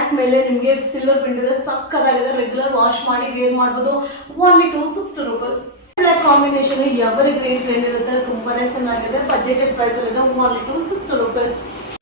Black ಮೇಲೆ ನಿಮಗೆ silver print ಇದೆ, ಸಕ್ಕದಾಗಿದೆ. ರೆಗ್ಯುಲರ್ ವಾಶ್ ಮಾಡಿ ವೇರ್ ಮಾಡ್ಬೋದು. Only 260 rupees. Black combination evergreen trend ಇರುತ್ತೆ, ತುಂಬಾನೇ ಚೆನ್ನಾಗಿದೆ. ಬಜೆಟೆಡ್ ಪ್ರೈಸ್ ಅಲ್ಲಿ ಓನ್ಲಿ 260 rupees.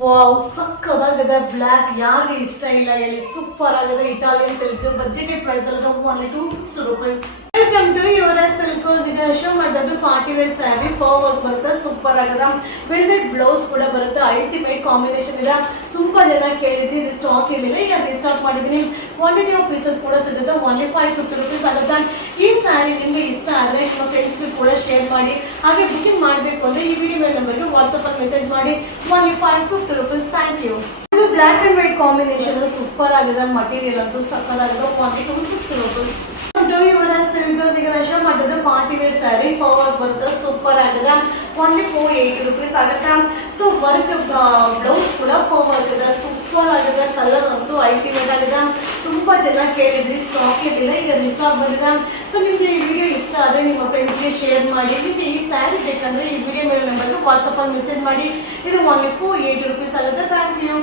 ವಾವ್, ಸಕ್ಕದಾಗಿದೆ. ಬ್ಲ್ಯಾಕ್ ಯಾರಿಗೆ ಇಷ್ಟ ಇಲ್ಲ ಹೇಳಿ, ಸೂಪರ್ ಆಗಿದೆ. ಇಟಾಲಿಯನ್ ಸಿಲ್ಕ್ ಬಜೆಟೆಡ್ ಪ್ರೈಸ್ ಅಲ್ಲಿ only 260 rupees. Welcome to Yuvraj Silks. ಈಗ ಶೋ ಮಾಡಿದ್ದು party wear sari, fur work ಬರುತ್ತೆ, ಸೂಪರ್ ಆಗದ. ವೆಲ್ವೆಟ್ ಬ್ಲೌಸ್ ಕೂಡ ಬರುತ್ತೆ, ಅಲ್ಟಿಮೇಟ್ ಕಾಂಬಿನೇಷನ್ ಇದೆ. ತುಂಬಾ ಜನ ಕೇಳಿದ್ರಿ, ಇದು ಸ್ಟಾಕ್ ಇರಲಿಲ್ಲ, ಈಗ ರೀಸ್ಟಾಕ್ ಮಾಡಿದೀನಿ. ಕ್ವಾಂಟಿಟಿ ಆಫ್ ಪೀಸಸ್ ಕೂಡ ಸಿಗುತ್ತೆ, ಓನ್ಲಿ 550 rupees ಆಗುತ್ತೆ. ಈ ಸ್ಯಾರಿ ನಿಮಗೆ ಇಷ್ಟ ಆದರೆ ನಿಮ್ಮ ಫ್ರೆಂಡ್ಸ್ಗೆ ಕೂಡ ಶೇರ್ ಮಾಡಿ. ಹಾಗೆ ಬುಕಿಂಗ್ ಮಾಡಬೇಕು ಅಂದರೆ ಈ ವಿಡಿಯೋ ಮೇಲೆ ನಂಬರ್ಗೆ ವಾಟ್ಸಪ್ ಅಲ್ಲಿ ಮೆಸೇಜ್ ಮಾಡಿ. Only 550 rupees. Thank you. ಇದು black and white combination super ಆಗಿದೆ. ಮಟೀರಿಯಲ್ ಅಂತೂ ಸಕ್ಕದಾಗಿದೆ. Only 260 rupees. ಈಗ ಶೋ ಮಾಡಿದ್ದು party wear sari, fur work ಬರುತ್ತೆ, ಸೂಪರ್ ಆಗಿದೆ. ಓನ್ಲಿ 480 rupees ಆಗುತ್ತೆ. ಸೊ ವರ್ಕ್ ಬ್ಲೌಸ್ ಕೂಡ ಫರ್ ವರ್ಕ್ ಇದೆ, ಸೂಪರ್ ಆಗಿದೆ. ಕಲರ್ ಅಂತೂ ಅಲ್ಟಿಮೇಟ್ ಆಗಿದೆ. ತುಂಬಾ ಜನ ಕೇಳಿದ್ರಿ, ಸ್ಟಾಕ್ ಇರಲಿಲ್ಲ, ಈಗ ರೀಸ್ಟಾಕ್ ಬಂದಿದೆ. ಸೊ ನಿಮಗೆ ಈ ವಿಡಿಯೋ ಇಷ್ಟ ಆದರೆ ನಿಮ್ಮ ಫ್ರೆಂಡ್ಸ್ಗೆ ಶೇರ್ ಮಾಡಿ. ನಿಮಗೆ ಈ ಸ್ಯಾರಿ ಬೇಕಂದ್ರೆ ಈ ವಿಡಿಯೋ ಮೇಲೆ ನಂಬರ್ಗೆ ವಾಟ್ಸಪ್ ಅಲ್ಲಿ ಮೆಸೇಜ್ ಮಾಡಿ. ಇದು ಓನ್ಲಿ 480 rupees ಆಗುತ್ತೆ. Thank you.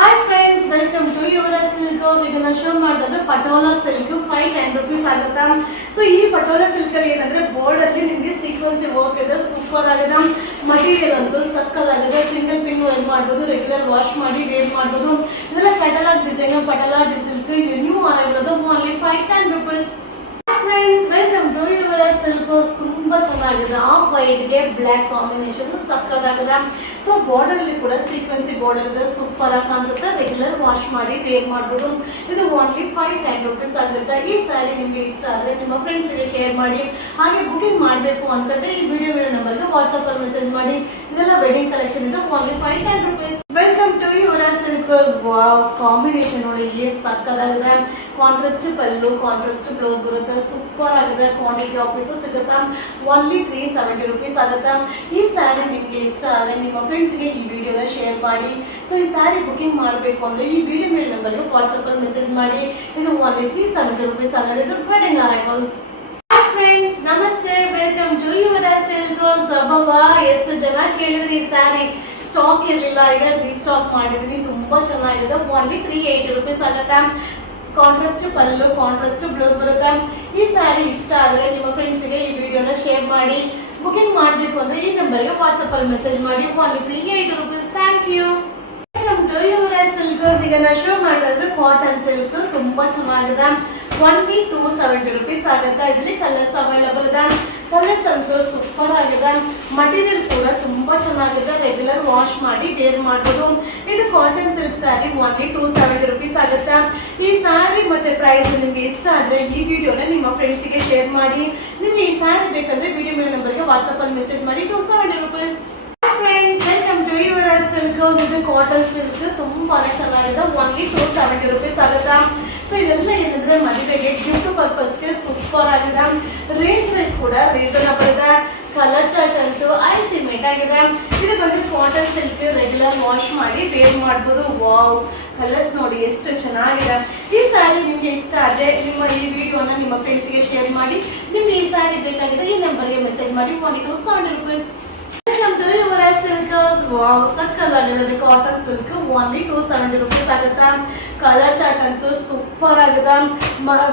Hi friends, welcome to Yuvraj Silk. ಈಗ ನಾನು ಶೋ ಮಾಡಿದ್ದು ಪಟೋಲಾ ಸಿಲ್ಕ್, 510 rupees ಆಗುತ್ತೆ. ಸೊ ಈ ಪಟೋಲಾ ಸಿಲ್ಕ್ ಅಲ್ಲಿ ಏನಂದ್ರೆ ಬೋರ್ಡ್ ಅಲ್ಲಿ ನಿಮಗೆ ಸೀಕ್ವೆನ್ಸಿ ವರ್ಕ್ ಇದೆ, ಸೂಪರ್ ಆಗಿದೆ. ಮಟೀರಿಯಲ್ ಅಂತೂ ಸಕ್ಕದಾಗಿದೆ. ಸಿಂಗಲ್ ಪಿನ್ ವೇರ್ ಮಾಡ್ಬೋದು, ರೆಗ್ಯುಲರ್ ವಾಶ್ ಮಾಡಿ ವೇರ್ ಮಾಡ್ಬೋದು. ಇದೆಲ್ಲ ಕ್ಯಾಟಲಾಗ್ ಡಿಸೈನ್, ಪಟೋಲಾ ಸಿಲ್ಕ್, ಇದು ನ್ಯೂ ಆಗಿರೋದು, only 510 rupees. Friends, welcome to Yuvraj Silk. ತುಂಬಾ ಚೆನ್ನಾಗಿದೆ. Of ವೈಟ್ಗೆ black combination ಸಕ್ಕದಾಗಿದೆ. So border ಅಲ್ಲಿ ಕೂಡ ಸೀಕ್ವೆನ್ಸಿ ಬಾರ್ಡರ್ ಇದೆ, ಸೂಪರ್ ಆಗಿ ಕಾಣಿಸುತ್ತೆ. ರೆಗ್ಯುಲರ್ ವಾಶ್ ಮಾಡಿ ವೇರ್ ಮಾಡ್ಬೋದು. ಇದು ಓನ್ಲಿ 510 rupees ಆಗುತ್ತೆ. ಈ ಸ್ಯಾರಿ ನಿಮಗೆ ಇಷ್ಟ ಆದರೆ ನಿಮ್ಮ ಫ್ರೆಂಡ್ಸ್ಗೆ ಶೇರ್ ಮಾಡಿ. ಹಾಗೆ ಬುಕಿಂಗ್ ಮಾಡಬೇಕು ಅಂತಂದ್ರೆ ಈ ವಿಡಿಯೋ ಮೇಲೆ ನಂಬರ್ಗೆ ವಾಟ್ಸಪ್ ಅಲ್ಲಿ ಮೆಸೇಜ್ ಮಾಡಿ. ಇದೆಲ್ಲ ವೆಡ್ಡಿಂಗ್ ಕಲೆಕ್ಷನ್ ಇದೆ, only 510 rupees. Welcome to Yuvraj Silks. Wow, combination ನೋಡಿ ಏನು ಸಕ್ಕದಾಗಿದೆ. ಕಾಂಟ್ರಾಸ್ಟ್ ಪಲ್ಲು, ಕಾಂಟ್ರಾಸ್ಟ್ ಬ್ಲೌಸ್ ಬರುತ್ತೆ, ಸೂಪರ್ ಆಗಿದೆ. ಕ್ವಾಂಟಿಟಿ ಆಫ್ ಪೀಸಸ್ ಸಿಗುತ್ತೆ, ಓನ್ಲಿ 370 rupees ಆಗುತ್ತೆ. ಈ ಸ್ಯಾರಿ ನಿಮಗೆ ಇಷ್ಟ ಆದರೆ ನಿಮ್ಮ ಫ್ರೆಂಡ್ಸ್ಗೆ ಈ ವಿಡಿಯೋನ ಶೇರ್ ಮಾಡಿ. ಸೊ ಈ ಸ್ಯಾರಿ ಬುಕಿಂಗ್ ಮಾಡಬೇಕು ಅಂದರೆ ಈ ವಿಡಿಯೋ ಮೇಲೆ ನಂಬರ್ಗೆ ವಾಟ್ಸಪ್ ಅಲ್ಲಿ ಮೆಸೇಜ್ ಮಾಡಿ. ಇದು ಓನ್ಲಿ 370 rupees ಆಗುತ್ತೆ. ಇದು ವೆಡ್ಡಿಂಗ್ ಅರೈವಲ್ಸ್. ಹಾಯ್ ಫ್ರೆಂಡ್ಸ್, ನಮಸ್ತೆ, ವೆಲ್ಕಮ್ ಟು ಯುವರಾಜ್ ಸಿಲ್ಕ್. ಅಬ್ಬಬ್ಬಾ, ಎಷ್ಟು ಜನ ಕೇಳಿದ್ರಿ ಈ ಸ್ಯಾರಿ, ಸ್ಟಾಕ್ ಇರಲಿಲ್ಲ, ಈಗ ರೀಸ್ಟಾಕ್ ಮಾಡಿದ್ರಿ. ತುಂಬಾ ಚೆನ್ನಾಗಿದೆ. ಓನ್ಲಿ 380 rupees ಆಗುತ್ತೆ. ಕಾಂಟ್ರಾಸ್ಟ್ ಪಲ್ಲು, ಕಾಂಟ್ರಾಸ್ಟ್ ಬ್ಲೌಸ್ ಬರುತ್ತೆ. ಈ ಸ್ಯಾರಿ ಇಷ್ಟ ಆದರೆ ನಿಮ್ಮ ಫ್ರೆಂಡ್ಸ್ಗೆ ಈ ವಿಡಿಯೋನ ಶೇರ್ ಮಾಡಿ. ಬುಕಿಂಗ್ ಮಾಡಬೇಕು ಅಂದರೆ ಈ ನಂಬರ್ಗೆ ವಾಟ್ಸಪ್ ಅಲ್ಲಿ ಮೆಸೇಜ್ ಮಾಡಿ. Only 380 rupees. Thank you. Welcome to Yuvraj Silk. ಈಗ ನಾನು ಶೋ ಮಾಡಿದ್ರೆ ಕಾಟನ್ ಸಿಲ್ಕ್, ತುಂಬಾ ಚೆನ್ನಾಗಿದೆ. ಓನ್ಲಿ 270 rupees ಆಗುತ್ತೆ. ಇದರಲ್ಲಿ ಕಲರ್ಸ್ ಅವೈಲಬಲ್ ಇದೆ. ಕಲರ್ಸ್ ಅಂತೂ ಸೂಪರ್ ಆಗಿದೆ. ಮಟೀರಿಯಲ್ ಕೂಡ ತುಂಬಾ ಚೆನ್ನಾಗಿದೆ. ರೆಗ್ಯುಲರ್ ವಾಶ್ ಮಾಡಿ ವೇರ್ ಮಾಡ್ಬೋದು. ಇದು cotton silk sari, only 270 rupees ಆಗುತ್ತೆ. ಈ ಸ್ಯಾರಿ ಮತ್ತೆ ಪ್ರೈಸ್ ನಿಮಗೆ ಇಷ್ಟ ಆದರೆ ಈ ವಿಡಿಯೋನ ನಿಮ್ಮ ಫ್ರೆಂಡ್ಸಿಗೆ ಶೇರ್ ಮಾಡಿ. ನಿಮಗೆ ಈ ಸ್ಯಾರಿ ಬೇಕಂದ್ರೆ ವಿಡಿಯೋ ಮೇಲೆ ನಂಬರ್ಗೆ ವಾಟ್ಸಪ್ ಅಲ್ಲಿ ಮೆಸೇಜ್ ಮಾಡಿ. 270 rupees. Friends, welcome to Yuvraj Silk. ಇದು ಕಾಟನ್ ಸಿಲ್ಕ್, ತುಂಬಾನೇ ಚೆನ್ನಾಗಿದೆ. ಓನ್ಲಿ 270 rupees ಆಗುತ್ತೆ. ಸೊ ಇದೆಲ್ಲ ಏನಂದ್ರೆ ಮದುವೆಗೆ ಗಿಫ್ಟ್ ಪರ್ಪಸ್ಗೆ ಸೂಪರ್ ಆಗಿದೆ. ರೇಂಜ್ ವೈಸ್ ಕೂಡ ರೀಸನಬಲ್ ಇದೆ. ಕಲರ್ ಚಾರ್ಟ್ ಅಂತೂ ಅಲ್ಟಿಮೇಟ್ ಆಗಿದೆ. ಇದು ಬಂದು ಕಾಟನ್ ಸಿಲ್ಕ್, ರೆಗ್ಯುಲರ್ ವಾಶ್ ಮಾಡಿ ವೇರ್ ಮಾಡ್ಬೋದು. ವಾವ್, ಕಲರ್ಸ್ ನೋಡಿ ಎಷ್ಟು ಚೆನ್ನಾಗಿದೆ. ಈ ಸ್ಯಾರಿ ನಿಮಗೆ ಇಷ್ಟ ಆದರೆ ನಿಮ್ಮ ಈ ವಿಡಿಯೋನ ನಿಮ್ಮ ಫ್ರೆಂಡ್ಸ್ಗೆ ಶೇರ್ ಮಾಡಿ. ನಿಮ್ಗೆ ಈ ಸ್ಯಾರಿ ಬೇಕಾಗಿದೆ ಈ ನಂಬರ್ಗೆ ಮೆಸೇಜ್ ಮಾಡಿ. Only 270 rupees. Welcome to Yuvraj silk. Wow, ಸಕ್ಕದಾಗಿದೆ. ಕಾಟನ್ ಸಿಲ್ಕ್, ಓನ್ಲಿ 270 rupees ಆಗುತ್ತೆ. ಕಲರ್ ಚಾರ್ಟ್ ಅಂತೂ ಸೂಪರ್ ಆಗಿದೆ.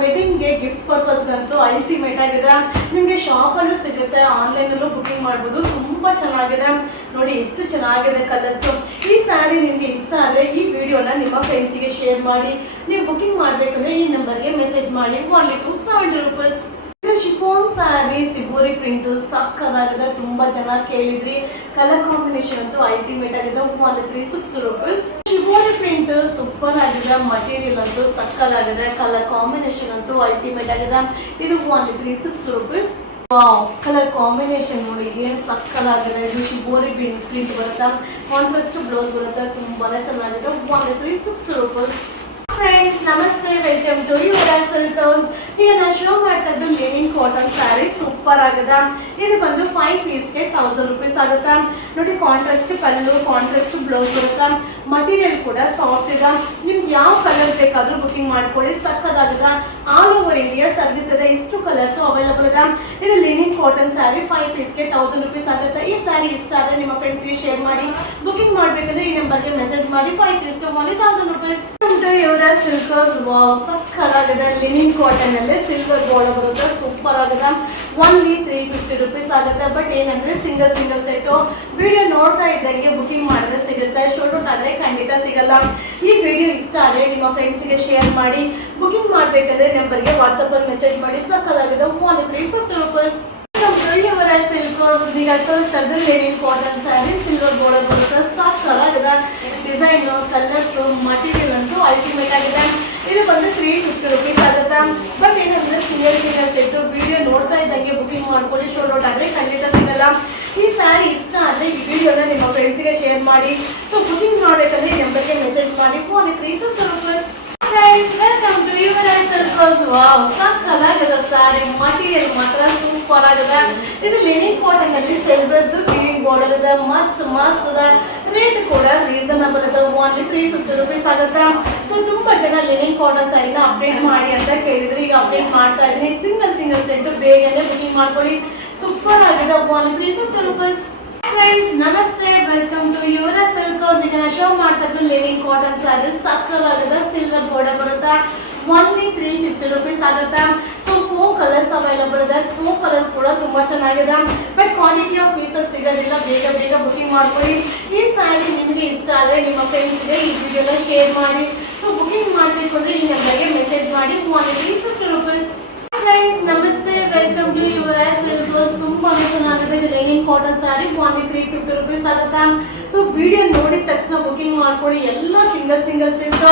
ವೆಡ್ಡಿಂಗ್ಗೆ ಗಿಫ್ಟ್ ಪರ್ಪಸ್ಗಂತೂ ಅಲ್ಟಿಮೇಟ್ ಆಗಿದೆ. ನಿಮಗೆ ಶಾಪಲ್ಲೂ ಸಿಗುತ್ತೆ, ಆನ್ಲೈನಲ್ಲೂ ಬುಕಿಂಗ್ ಮಾಡ್ಬೋದು. ತುಂಬಾ ಚೆನ್ನಾಗಿದೆ ನೋಡಿ, ಎಷ್ಟು ಚೆನ್ನಾಗಿದೆ ಕಲರ್ಸು. ಈ ಸ್ಯಾರಿ ನಿಮಗೆ ಇಷ್ಟ ಆದರೆ ಈ ವಿಡಿಯೋನ ನಿಮ್ಮ ಫ್ರೆಂಡ್ಸಿಗೆ ಶೇರ್ ಮಾಡಿ. ನೀವು ಬುಕಿಂಗ್ ಮಾಡಬೇಕಂದ್ರೆ ಈ ನಂಬರ್ಗೆ ಮೆಸೇಜ್ ಮಾಡಿ. Only 270 rupees. ಇದು ಶಿಫಾನ್ ಸ್ಯಾರಿ, ಸಿಬೋರಿ ಪ್ರಿಂಟ್, ಸಕ್ಕದಾಗಿದೆ. ತುಂಬಾ ಜನ ಕೇಳಿದ್ರಿ. ಕಲರ್ ಕಾಂಬಿನೇಷನ್ ಅಂತೂ ಅಲ್ಟಿಮೇಟ್ ಆಗಿದೆ. Only 360 rupees. Shibori print super ಆಗಿದೆ. ಮಟೀರಿಯಲ್ ಅಂತೂ ಸಕ್ಕದಾಗಿದೆ. ಕಲರ್ ಕಾಂಬಿನೇಷನ್ ಅಂತೂ ಅಲ್ಟಿಮೇಟ್ ಆಗಿದೆ. ಇದು only 360 rupees. Wow, colour combination ನೋಡಿ ಏನು ಸಕ್ಕದಾಗಿದೆ. ಇದು ಶಿಬೋರಿ ಪ್ರಿಂಟ್ ಬರುತ್ತೆ, ಕಾಂಟ್ರಾಸ್ಟ್ ಬ್ಲೌಸ್ ಬರುತ್ತೆ, ತುಂಬಾನೇ ಚೆನ್ನಾಗಿದೆ. Only 360 rupees. ಫ್ರೆಂಡ್ಸ್, ನಮಸ್ತೆ, ವೆಲ್ಕಮ್ ಟು ಯುವರಾಜ್ ಸಿಲ್ಕ್. ಈಗ ನಾನು ಶೋ ಮಾಡ್ತಾ ಇದ್ದು ಲಿನಿನ್ ಕಾಟನ್ ಸ್ಯಾರಿ, ಸೂಪರ್ ಆಗಿದೆ. ಇದು ಬಂದು 5 ಪೀಸ್ಗೆ 1000 rupees ಆಗುತ್ತೆ. ನೋಡಿ, ಕಾಂಟ್ರಾಸ್ಟ್ ಪಲ್ಲು, ಕಾಂಟ್ರಾಸ್ಟ್ ಬ್ಲೌಸ್ ಬರುತ್ತೆ. ಮಟೀರಿಯಲ್ ಕೂಡ ಸಾಫ್ಟ್ ಇದೆ. ನಿಮ್ಗೆ ಯಾವ ಕಲರ್ ಬೇಕಾದರೂ ಬುಕಿಂಗ್ ಮಾಡ್ಕೊಳ್ಳಿ, ಸಕ್ಕದಾಗಿದೆ. ಆಲ್ ಓವರ್ ಇಂಡಿಯಾ ಸರ್ವಿಸ್ ಇದೆ. ಇಷ್ಟು ಕಲರ್ಸ್ ಅವೈಲಬಲ್ ಇದೆ. ಇದು ಲಿನಿನ್ ಕಾಟನ್ ಸ್ಯಾರಿ, 5 ಪೀಸ್ಗೆ 1000 rupees ಆಗುತ್ತೆ. ಈ ಸ್ಯಾರಿ ಇಷ್ಟ ಆದರೆ ನಿಮ್ಮ ಫ್ರೆಂಡ್ಸ್ಗೆ ಶೇರ್ ಮಾಡಿ. ಬುಕಿಂಗ್ ಮಾಡಬೇಕಂದ್ರೆ ಈ ನಂಬರ್ಗೆ ಮೆಸೇಜ್ ಮಾಡಿ. 5 ಪೀಸ್ಗೆ only 1000 rupees. To Yuvaraj silkers. Wow, ಸಕ್ಕತ್ತಾಗಿದೆ. ಲಿನಿನ್ ಕಾಟನ್ ಅಲ್ಲಿ ಸಿಲ್ವರ್ ಬಾರ್ಡರ್ ಬರುತ್ತೆ, ಸೂಪರ್ ಆಗಿದೆ. ಓನ್ಲಿ 350 rupees ಆಗುತ್ತೆ. ಬಟ್ ಏನಂದ್ರೆ ಸಿಂಗಲ್ ಸೆಟ್. ವಿಡಿಯೋ ನೋಡ್ತಾ ಇದ್ದಂಗೆ ಬುಕಿಂಗ್ ಮಾಡಿದ್ರೆ ಸಿಗುತ್ತೆ, ಶೋರ್ಟ್ ಔಟ್ ಆದ್ರೆ ಖಂಡಿತ ಸಿಗಲ್ಲ. ಈ ವಿಡಿಯೋ ಇಷ್ಟ ಆದ್ರೆ ನಿಮ್ಮ ಫ್ರೆಂಡ್ಸ್ಗೆ ಶೇರ್ ಮಾಡಿ. ಬುಕಿಂಗ್ ಮಾಡ್ಬೇಕಂದ್ರೆ ನಂಬರ್ಗೆ ವಾಟ್ಸಪ್ ಅಲ್ಲಿ ಮೆಸೇಜ್ ಮಾಡಿ. ಸಕ್ಕತ್ತಾಗಿದೆ. Only 350 rupees. ಯುವರಾಜ್ ಸಿಲ್ಕರ್ಸ್ ಈಗ ತೋರಿಸ್ತಾ linen cotton sari, silver border ಬರುತ್ತೆ, ಸಕ್ಕತ್ತಾಗಿದೆ. ಡಿಸೈನ್, ಕಲರ್ಸ್, ಮಟೀರಿಯಲ್ ಅಂತೂ ಅಲ್ಟಿಮೇಟ್ ಆಗಿದೆ. ಇದು ಬಂದು 350 rupees ಆಗುತ್ತೆ. ಬಟ್ ಏನಂದ್ರೆ ಸಿಂಗಲ್ ಸೆಟ್. ವಿಡಿಯೋ ನೋಡ್ತಾ ಇದ್ದಂಗೆ ಬುಕಿಂಗ್ ಮಾಡ್ಕೊಳ್ಳಿ, ಶೋರ್ಟ್ ಔಟ್ ಆದ್ರೆ ಖಂಡಿತ ಸಿಗಲ್ಲ. ಈ ಸ್ಯಾರಿ ಇಷ್ಟ ಆದ್ರೆ ಈ ವಿಡಿಯೋನ ನಿಮ್ಮ ಫ್ರೆಂಡ್ಸ್ಗೆ ಶೇರ್ ಮಾಡಿ. ಸೊ ಬುಕಿಂಗ್ ಮಾಡಬೇಕಂದ್ರೆ ಈ ನಂಬರ್ಗೆ ಮೆಸೇಜ್ ಮಾಡಿ. Only 350 rupees. Guys, welcome to Yuvaraj silkers. Wow, ಸಕ್ಕತ್ತಾಗಿದೆ ಸ್ಯಾರಿ. ಮಟೀರಿಯಲ್ ಮಾತ್ರ ಸೂಪರ್ ಆಗಿದೆ. ಇದು ಲಿನಿನ್ ಕಾಟನ್ ಅಲ್ಲಿ ಸಿಲ್ವರ್ದು ವೀವಿಂಗ್ ಬಾರ್ಡರ್ ಇದೆ, ಮಸ್ತ್ ಇದೆ. ರೇಟ್ ಕೂಡ ರೀಸನಬಲ್ ಇದೆ. ಓನ್ಲಿ 350 rupees ಆಗುತ್ತೆ. ಸೊ ತುಂಬಾ ಜನ ಲಿನಿನ್ ಕಾಟನ್ ಸ್ಯಾರಿನ ಅಪ್ಡೇಟ್ ಮಾಡಿ ಅಂತ ಕೇಳಿದ್ರೆ ಈಗ ಅಪ್ಡೇಟ್ ಮಾಡ್ತಾ ಇದ್ದೀನಿ. ಸಿಂಗಲ್ ಸೆಟ್ ಬೇಗನೆ ಬುಕಿಂಗ್ ಮಾಡ್ಕೊಳ್ಳಿ. ಸೂಪರ್ ಆಗಿದೆ. Only 350 rupees. ಫ್ರೆಂಡ್ಸ್ ನಮಸ್ತೆ, ವೆಲ್ಕಮ್ ಟು ಯುವರಾಜ್ ಸಿಲ್ಕರ್ಸ್. ಈಗ ನಾನು ಶೋ ಮಾಡ್ತಾ ಇದ್ದು ಲಿನಿನ್ ಕಾಟನ್ ಸ್ಯಾರಿ, ಸಕ್ಕತ್ತಾಗಿದೆ. ಸಿಲ್ವರ್ ಬಾರ್ಡರ್ ಬರುತ್ತೆ, ಓನ್ಲಿ 350 rupees ಆಗುತ್ತೆ. ಸೊ 4 ಕಲರ್ಸ್ ಅವೈಲಬಲ್ ಇದೆ. 4 ಕಲರ್ಸ್ ಕೂಡ ತುಂಬಾ ಚೆನ್ನಾಗಿದೆ. ಬಟ್ ಕ್ವಾಂಟಿಟಿ ಆಫ್ ಪೀಸಸ್ ಸಿಗೋದಿಲ್ಲ, ಬೇಗ ಬುಕಿಂಗ್ ಮಾಡ್ಕೊಳ್ಳಿ. ಈ ಸ್ಯಾರಿ ನಿಮಗೆ ಇಷ್ಟ ಆದರೆ ನಿಮ್ಮ ಫ್ರೆಂಡ್ಸ್ಗೆ ಈ ವಿಡಿಯೋನ ಶೇರ್ ಮಾಡಿ. ಸೊ ಬುಕಿಂಗ್ ಮಾಡಬೇಕು ಅಂದರೆ ಈ ನಂಬರ್ಗೆ ಮೆಸೇಜ್ ಮಾಡಿ. Only 350 rupees. ಫ್ರೆಂಡ್ಸ್ ನಮಸ್ತೆ, ವೆಲ್ಕಮ್ ಟು ಯುವರಾಜ್ ಸಿಲ್ಕರ್ಸ್. ತುಂಬಾ ಚೆನ್ನಾಗಿದೆ. ಇದು linen cotton sari, only 350 rupees ಆಗುತ್ತೆ. ಸೊ ವಿಡಿಯೋ ನೋಡಿದ ತಕ್ಷಣ ಬುಕಿಂಗ್ ಮಾಡ್ಕೊಳ್ಳಿ. ಎಲ್ಲ ಸಿಂಗಲ್ ಸೆಟ್.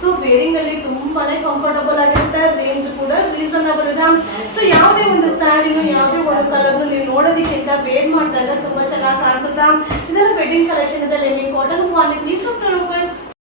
ಸೊ ವೇರಿಂಗ್ ಅಲ್ಲಿ ತುಂಬಾನೇ ಕಂಫರ್ಟಬಲ್ ಆಗಿರುತ್ತೆ. ರೇಂಜ್ ಕೂಡ ರೀಸನಬಲ್ ಇದೆ. ಸೊ ಯಾವುದೇ ಒಂದು ಸ್ಯಾರಿನು ಯಾವುದೇ ಒಂದು ಕಲರ್ನು ನೀವು ನೋಡೋದಕ್ಕಿಂತ ವೇರ್ ಮಾಡಿದಾಗ ತುಂಬಾ ಚೆನ್ನಾಗಿ ಕಾಣಿಸುತ್ತೆ. ಇದರ ವೆಡ್ಡಿಂಗ್ ಕಲೆಕ್ಷನ್ ಇದೆ ಲಿನಿನ್ ಕಾಟನ್, ಓನ್ಲಿ